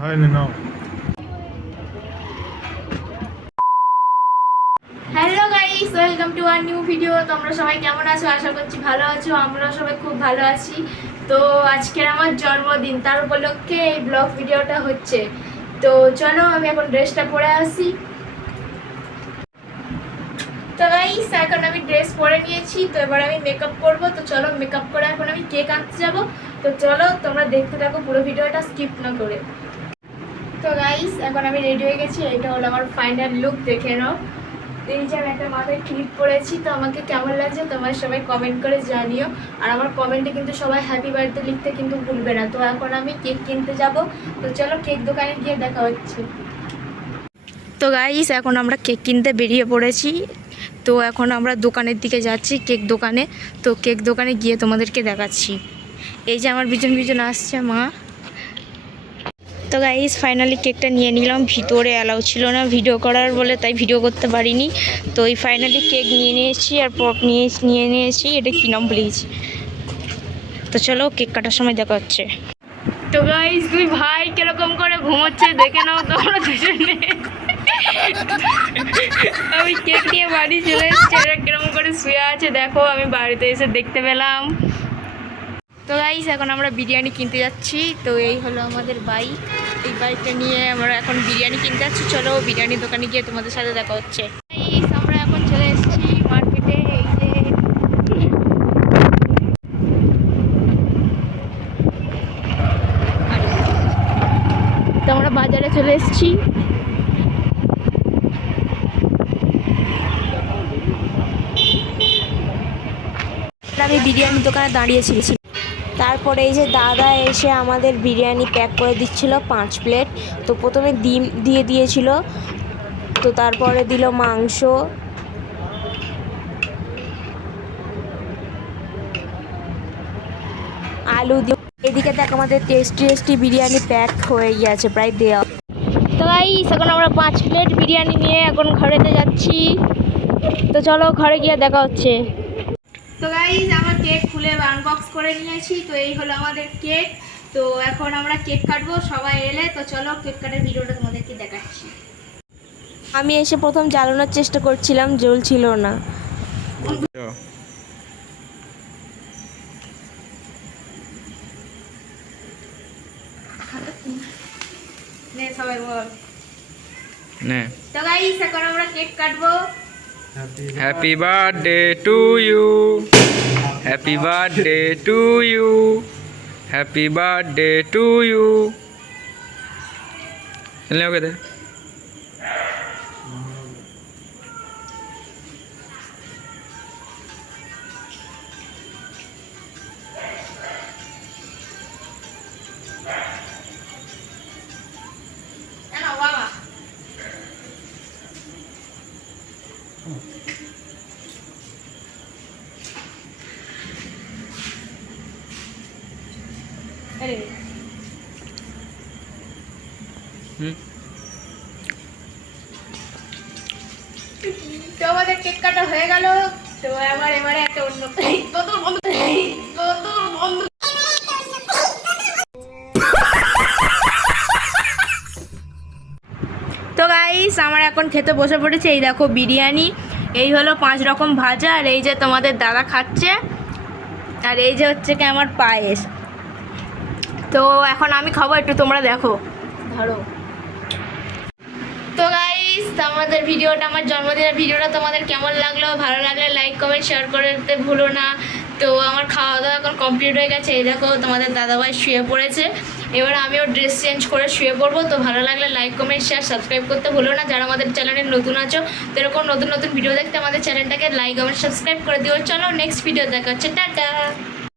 হয়নি নাও। Hello guys, welcome to our new video. তোমরা সবাই কেমন আছো? আশা করছি ভালো আছো। আমরা সবাই খুব ভালো আছি। তো আজকের আমার জন্মদিন, তার উপলক্ষে এই ব্লগ ভিডিওটা হচ্ছে। তো চলো আমি এখন ড্রেসটা পরে আসি। তো গাইস এখন আমি ড্রেস পরে নিয়েছি, তো এবার আমি মেকআপ করব। তো চলো মেকআপ করে এখন আমি কেক আনতে যাব। তো চলো তোমরা দেখতে থাকো পুরো ভিডিওটা স্কিপ না করে। তো গাইস এখন আমি রেডি হয়ে গেছি, এটা হলো আমার ফাইনাল লুক, দেখে নাও। এই যে আমি একটা মাথায় ক্লিপ পরেছি, তো আমাকে কেমন লাগছে তোমার সবাই কমেন্ট করে জানিও। আর আমার কমেন্টে কিন্তু সবাই হ্যাপি বার্থডে লিখতে কিন্তু ভুলবে না। তো এখন আমি কেক কিনতে যাব। তো চলো কেক দোকানে গিয়ে দেখা হচ্ছে। তো গাইস এখন আমরা কেক কিনতে বেরিয়ে পড়েছি। তো এখন আমরা দোকানের দিকে যাচ্ছি, কেক দোকানে। তো কেক দোকানে গিয়ে তোমাদেরকে দেখাচ্ছি। এই যে আমার পিছন পিছন আসছে মা। তো গাইস ফাইনালি কেকটা নিয়ে নিলাম, ভিতরে অ্যালাউ ছিল না ভিডিও করার বলে, তাই ভিডিও করতে পারিনি। তো এই ফাইনালি কেক নিয়ে নিয়েছি আর পপ নিয়ে নিয়েছি। এটা কি নাম প্লিজ। তো চলো কেক কাটার সময় দেখা হচ্ছে। তো গাইস দুই ভাই কিরকম করে ঘুমোচ্ছে দেখে নাও তোমরা দুজনে। আমি কেক নিয়ে বাড়ি চলে এসেছি, এরা কিরকম করে শুয়ে আছে দেখো, আমি বাড়িতে এসে দেখতে পেলাম। তো গাইস এখন আমরা বিরিয়ানি কিনতে যাচ্ছি। তো এই হলো আমাদের বাইক, এই বাইকটা নিয়ে আমরা এখন বিরিয়ানি কিনতে যাচ্ছি। চলো বিরিয়ানি দোকানে গিয়ে তোমাদের সাথে দেখা হচ্ছে। গাইস আমরা এখন চলে এসেছি মার্কেটে। এই যে তো আমরা বাজারে চলে এসেছি। আমি বিরিয়ানি দোকানে দাঁড়িয়েছিলাম, তারপরে এই যে দাদা এসে আমাদের বিরিয়ানি প্যাক করে দিচ্ছিল 5 প্লেট। তো প্রথমে ডিম দিয়ে দিয়েছিল, তো তারপরে দিল মাংস, আলু দিয়ে। এদিকে দেখ আমাদের টেস্টি বিরিয়ানি প্যাক হয়ে গিয়েছে প্রায় দেওয়া। তো গাইস এখন আমরা 5 প্লেট বিরিয়ানি নিয়ে এখন ঘরেতে যাচ্ছি। তো চলো ঘরে গিয়ে দেখা হচ্ছে। তো গাইস আমরা কেক খুলে আনবক্স করে নিয়েছি। তো এই হলো আমাদের কেক। তো এখন আমরা কেক কাটবো সবাই এলে। তো চলো কেক কাটার ভিডিওটা তোমাদেরকে দেখাচ্ছি। আমি এসে প্রথম জ্বালানোর চেষ্টা করছিলাম, জ্বলছিল না। সবাই বল। তো গাইস এখন আমরা কেক কাটবো। Happy birthday to you. Happy birthday to you. Happy birthday to you. चलने हो गए थे। বাবা তো আমাদের কেক কাটা হয়ে গেল। তো এবারে একটা অন্য তো গাইস আমার এখন খেতে বসে পড়েছে। এই দেখো বিরিয়ানি, এই হলো 5 রকম ভাজা, আর এই যে তোমাদের দাদা খাচ্ছে, আর এই যে হচ্ছে কি আমার পায়েস। তো এখন আমি খাবো, একটু তোমরা দেখো ধরো। তো গাইস আমাদের ভিডিওটা, আমার জন্মদিনের ভিডিওটা তোমাদের কেমন লাগলো? ভালো লাগলে লাইক কমেন্ট শেয়ার করতে ভুলো না। তো আমার খাওয়া দাওয়া এখন কমপ্লিট হয়ে গেছে। এই দেখো তোমাদের দাদাভাই শুয়ে পড়েছে, এবার আমিও ড্রেস চেঞ্জ করে শুয়ে পড়বো। তো ভালো লাগলে লাইক কমেন্ট শেয়ার সাবস্ক্রাইব করতে ভুলো না। যারা আমাদের চ্যানেলে নতুন আছো, তো এরকম নতুন ভিডিও দেখতে আমাদের চ্যানেলটাকে লাইক কমেন্ট সাবস্ক্রাইব করে দিও। চলো নেক্সট ভিডিও দেখা হচ্ছে, টাটা।